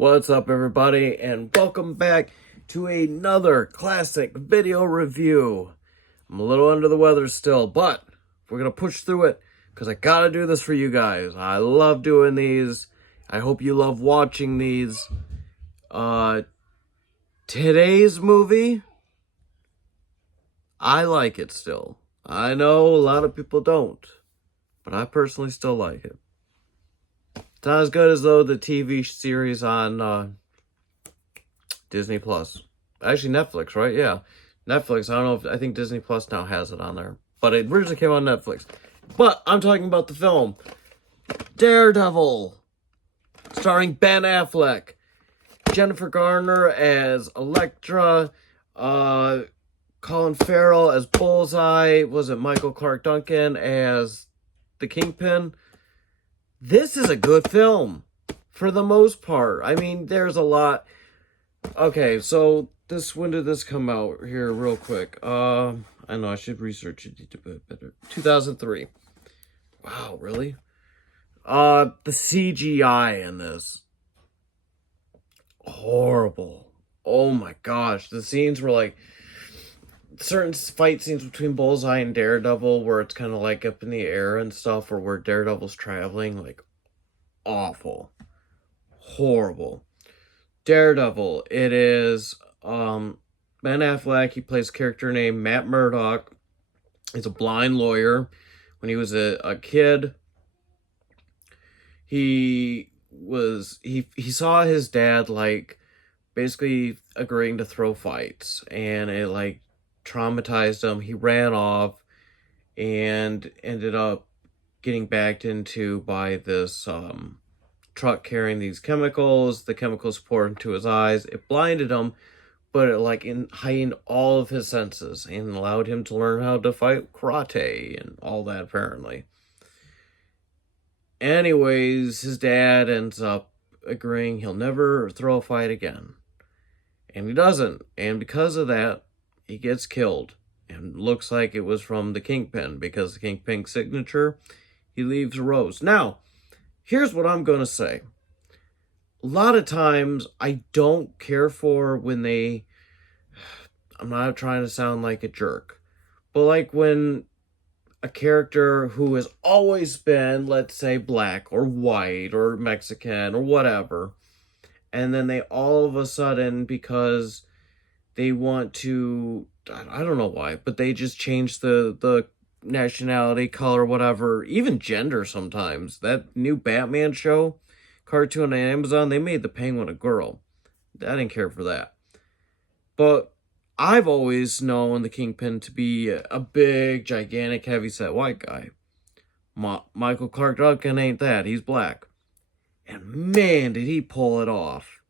What's up, everybody, and welcome back to another classic video review. I'm a little under the weather still, but we're gonna push through it because I gotta do this for you guys. I love doing these. I hope you love watching these. Today's movie, I like it still. I know a lot of people don't, but I personally still like it. It's not as good as though the TV series on Disney Plus. Actually, Netflix, right? Yeah. Netflix. I don't know if I think Disney Plus now has it on there. But it originally came on Netflix. But I'm talking about the film Daredevil, starring Ben Affleck, Jennifer Garner as Electra, Colin Farrell as Bullseye, was it Michael Clark Duncan as the Kingpin? This is a good film, for the most part. I mean, there's a lot. Okay, so when did this come out? Here, real quick. I know I should research it a bit better. 2003. Wow, really? The CGI in this, horrible. Oh my gosh, the scenes were like certain fight scenes between Bullseye and Daredevil where it's kind of like up in the air and stuff, or where Daredevil's traveling, like awful, horrible. Daredevil, it is Ben Affleck. He plays a character named Matt Murdock. He's a blind lawyer. When he was a kid, he saw his dad like basically agreeing to throw fights, and it like traumatized him. He ran off and ended up getting backed into by this truck carrying these chemicals. The chemicals poured into his eyes. It blinded him, but it like heightened all of his senses and allowed him to learn how to fight karate and all that, apparently. Anyways, his dad ends up agreeing he'll never throw a fight again. And he doesn't. And because of that, he gets killed. And looks like it was from the Kingpin, because the Kingpin's signature, he leaves a rose. Now, here's what I'm going to say. A lot of times, I don't care for when I'm not trying to sound like a jerk, but like when a character who has always been, let's say, black or white or Mexican or whatever, and then they all of a sudden, because they want to, I don't know why, but they just change the nationality, color, whatever, even gender sometimes. That new Batman show, cartoon on Amazon, they made the Penguin a girl. I didn't care for that. But I've always known the Kingpin to be a big, gigantic, heavyset white guy. Michael Clark Duncan ain't that. He's black. And man, did he pull it off.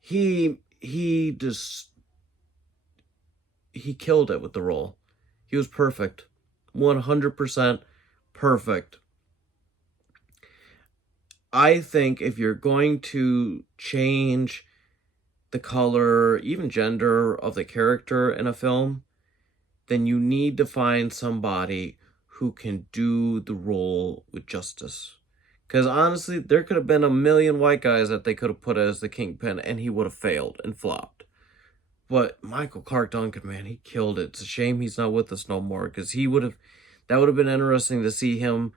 He killed it with the role. He was perfect. 100% perfect. I think if you're going to change the color, even gender of the character in a film, then you need to find somebody who can do the role with justice. Because honestly, there could have been a million white guys that they could have put as the Kingpin, and he would have failed and flopped. But Michael Clark Duncan, man, he killed it. It's a shame he's not with us no more, because that would have been interesting to see him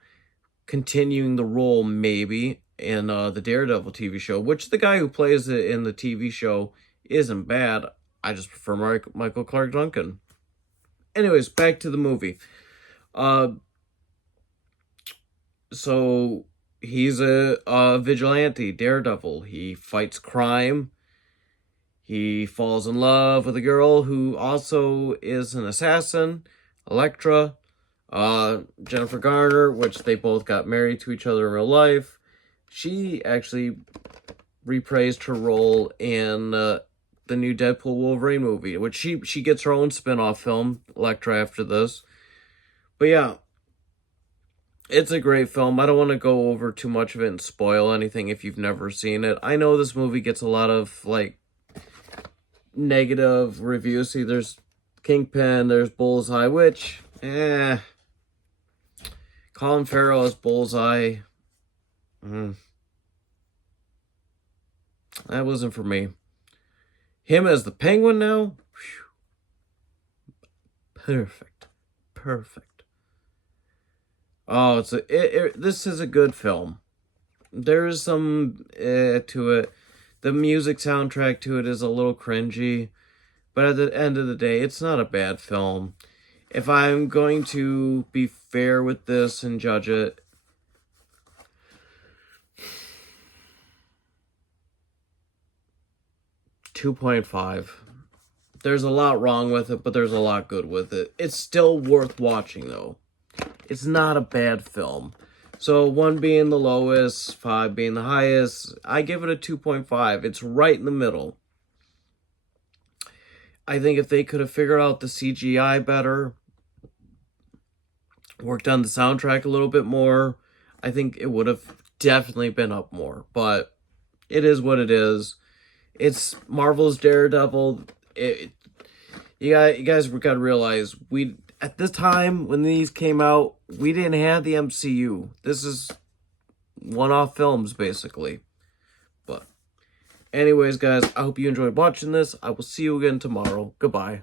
continuing the role, maybe, in the Daredevil TV show, which the guy who plays it in the TV show isn't bad. I just prefer Michael Clark Duncan. Anyways, back to the movie. So he's a vigilante, Daredevil. He fights crime. He falls in love with a girl who also is an assassin, Electra. Jennifer Garner, which they both got married to each other in real life. She actually reprised her role in the new Deadpool Wolverine movie, which she gets her own spin-off film, Electra, after this. But yeah, it's a great film. I don't want to go over too much of it and spoil anything if you've never seen it. I know this movie gets a lot of like negative reviews. See, there's Kingpin, there's Bullseye, which Colin Farrell as Bullseye. That wasn't for me. Him as the Penguin now? Whew. Perfect. Perfect. Oh, this is a good film. There is some to it. The music soundtrack to it is a little cringy. But at the end of the day, it's not a bad film. If I'm going to be fair with this and judge it, 2.5. There's a lot wrong with it, but there's a lot good with it. It's still worth watching, though. It's not a bad film. So 1 being the lowest, 5 being the highest, I give it a 2.5. It's right in the middle. I think if they could have figured out the CGI better, worked on the soundtrack a little bit more, I think it would have definitely been up more. But it is what it is. It's Marvel's Daredevil. You guys got to realize, at this time when these came out, we didn't have the MCU. This is one-off films, basically. But anyways, guys, I hope you enjoyed watching this. I will see you again tomorrow. Goodbye.